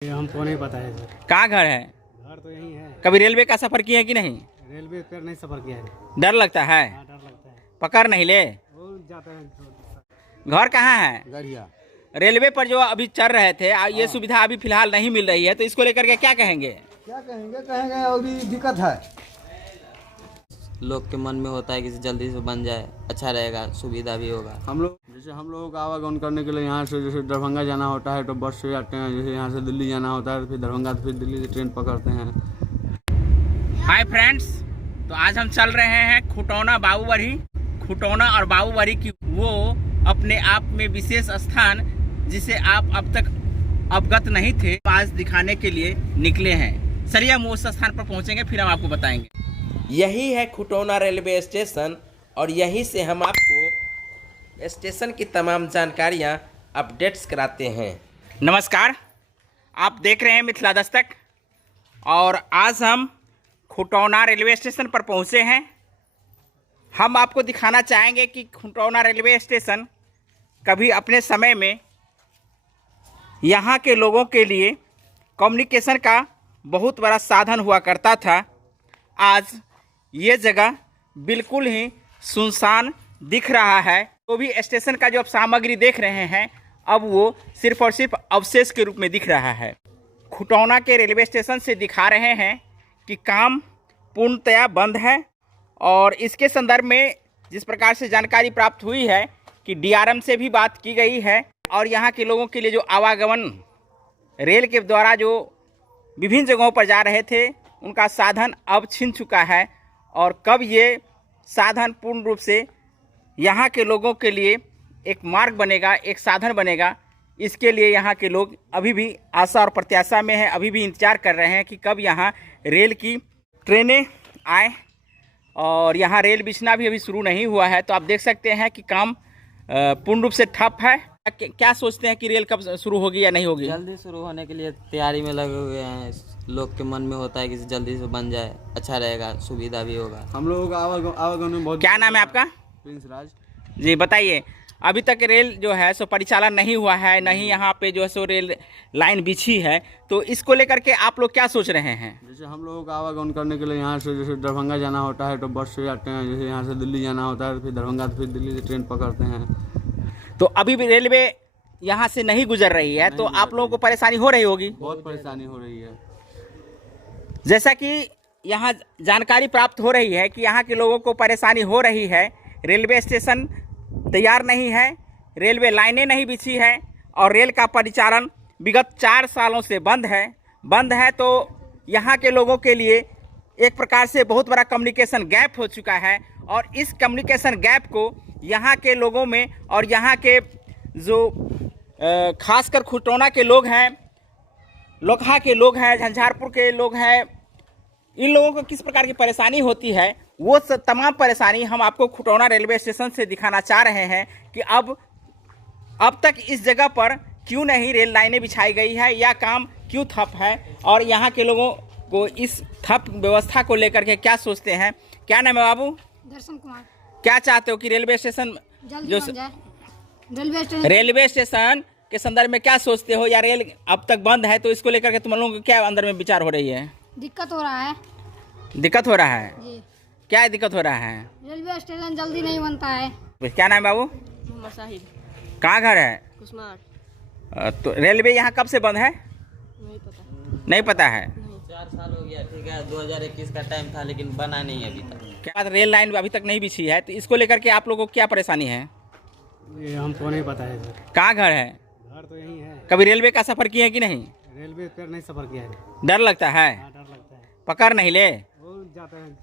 ये हमको नहीं पता है सर। कहाँ घर है? घर तो यही है। कभी रेलवे का सफर किए हैं कि नहीं? रेलवे पर नहीं सफर किया है। डर लगता है? हाँ, डर लगता है। पकड़ नहीं ले? वो जाता है। घर कहाँ है? गरिया। रेलवे पर जो अभी चल रहे थे ये सुविधा अभी फिलहाल नहीं मिल रही है, तो इसको लेकर के क्या कहेंगे? क्या कहेंगे अभी दिक्कत है। लोग के मन में होता है कि जल्दी से बन जाए, अच्छा रहेगा, सुविधा भी होगा। हम लोगों का आवागमन करने के लिए यहाँ से जैसे दरभंगा जाना होता है तो बस से जाते हैं, जैसे यहाँ से दिल्ली जाना होता है तो फिर दरभंगा तो फिर दिल्ली से ट्रेन पकड़ते हैं। हाय फ्रेंड्स, तो आज हम चल रहे हैं खुटौना बाबूबरी। खुटौना और बाबूबरी की वो अपने आप में विशेष स्थान जिसे आप अब तक अवगत नहीं थे, आज दिखाने के लिए निकले हैं। चलिए हम उस स्थान पर पहुंचेंगे, फिर हम आपको बताएंगे। यही है खुटौना रेलवे स्टेशन और यहीं से हम आपको स्टेशन की तमाम जानकारियां अपडेट्स कराते हैं। नमस्कार, आप देख रहे हैं मिथिला दस्तक और आज हम खुटौना रेलवे स्टेशन पर पहुंचे हैं। हम आपको दिखाना चाहेंगे कि खुटौना रेलवे स्टेशन कभी अपने समय में यहाँ के लोगों के लिए कम्युनिकेशन का बहुत बड़ा साधन हुआ करता था। आज ये जगह बिल्कुल ही सुनसान दिख रहा है। तो भी स्टेशन का जो आप सामग्री देख रहे हैं अब वो सिर्फ और सिर्फ अवशेष के रूप में दिख रहा है। खुटौना के रेलवे स्टेशन से दिखा रहे हैं कि काम पूर्णतया बंद है और इसके संदर्भ में जिस प्रकार से जानकारी प्राप्त हुई है कि डीआरएम से भी बात की गई है और यहाँ के लोगों के लिए जो आवागमन रेल के द्वारा जो विभिन्न जगहों पर जा रहे थे उनका साधन अब छिन चुका है और कब ये साधन पूर्ण रूप से यहाँ के लोगों के लिए एक मार्ग बनेगा, एक साधन बनेगा, इसके लिए यहाँ के लोग अभी भी आशा और प्रत्याशा में हैं। अभी भी इंतजार कर रहे हैं कि कब यहाँ रेल की ट्रेनें आए और यहाँ रेल बिछना भी अभी शुरू नहीं हुआ है। तो आप देख सकते हैं कि काम पूर्ण रूप से ठप है। क्या सोचते हैं कि रेल कब शुरू होगी या नहीं होगी? जल्दी शुरू होने के लिए तैयारी में लगे हुए हैं। लोग के मन में होता है कि जल्दी से बन जाए, अच्छा रहेगा, सुविधा भी होगा। हम लोगों का आवागमन में बहुत। क्या नाम है आपका? प्रिंस राज जी, बताइए। अभी तक रेल जो है सो परिचालन नहीं हुआ है, नहीं यहाँ पे जो है सो रेल लाइन बिछी है, तो इसको लेकर के आप लोग क्या सोच रहे हैं? जैसे हम लोगों का आवागमन करने के लिए यहाँ से जैसे दरभंगा जाना होता है तो बस से जाते हैं, जैसे यहाँ से दिल्ली जाना होता है तो फिर दरभंगा तो फिर दिल्ली से ट्रेन पकड़ते हैं। तो अभी भी रेलवे यहाँ से नहीं गुजर रही है, तो आप लोगों को परेशानी हो रही होगी। बहुत परेशानी हो रही है। जैसा कि यहाँ जानकारी प्राप्त हो रही है कि यहाँ के लोगों को परेशानी हो रही है। रेलवे स्टेशन तैयार नहीं है, रेलवे लाइनें नहीं बिछी है और रेल का परिचालन विगत 4 सालों से बंद है। तो यहाँ के लोगों के लिए एक प्रकार से बहुत बड़ा कम्युनिकेशन गैप हो चुका है और इस कम्युनिकेशन गैप को यहाँ के लोगों में और यहाँ के जो खासकर खुटौना के लोग हैं, लोकहा के लोग हैं, झंझारपुर के लोग हैं, इन लोगों को किस प्रकार की परेशानी होती है वो तमाम परेशानी हम आपको खुटौना रेलवे स्टेशन से दिखाना चाह रहे हैं कि अब तक इस जगह पर क्यों नहीं रेल लाइनें बिछाई गई है या काम क्यों ठप है और यहाँ के लोगों को इस ठप व्यवस्था को लेकर के क्या सोचते हैं। क्या नाम है बाबू? दर्शन कुमार। क्या चाहते हो कि रेलवे स्टेशन जल्दी बन जाए? रेलवे स्टेशन के संदर्भ में क्या सोचते हो, या रेल अब तक बंद है तो इसको लेकर के तुम लोगों को क्या अंदर में विचार हो रही है? दिक्कत हो रहा है जी। क्या दिक्कत हो रहा है? रेलवे स्टेशन जल्दी नहीं बनता है। क्या नाम है बाबू? मोहम्मद साहिब। कहाँ घर है? कुसमार। तो रेलवे यहाँ कब से बंद है? नहीं पता है। 4 साल हो गया, ठीक है। 2021 का टाइम था लेकिन बना नहीं अभी तक। क्या रेल लाइन अभी तक नहीं बिछी है, तो इसको लेकर के आप लोगों को क्या परेशानी है? ये हमको नहीं पता है सर। कहाँ घर है? घर तो यही है। कभी रेलवे का सफर किए हैं कि नहीं? रेलवे पर नहीं सफर किया है। डर लगता है? हाँ, डर लगता है। पकड़ नहीं ले? वो जाता है।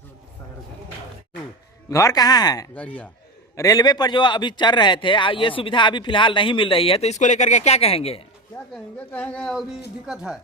घर कहाँ है? गरिया। रेलवे पर जो अभी चल रहे थे ये सुविधा अभी फिलहाल नहीं मिल रही है, तो इसको लेकर के क्या कहेंगे? क्या कहेंगे अभी दिक्कत है।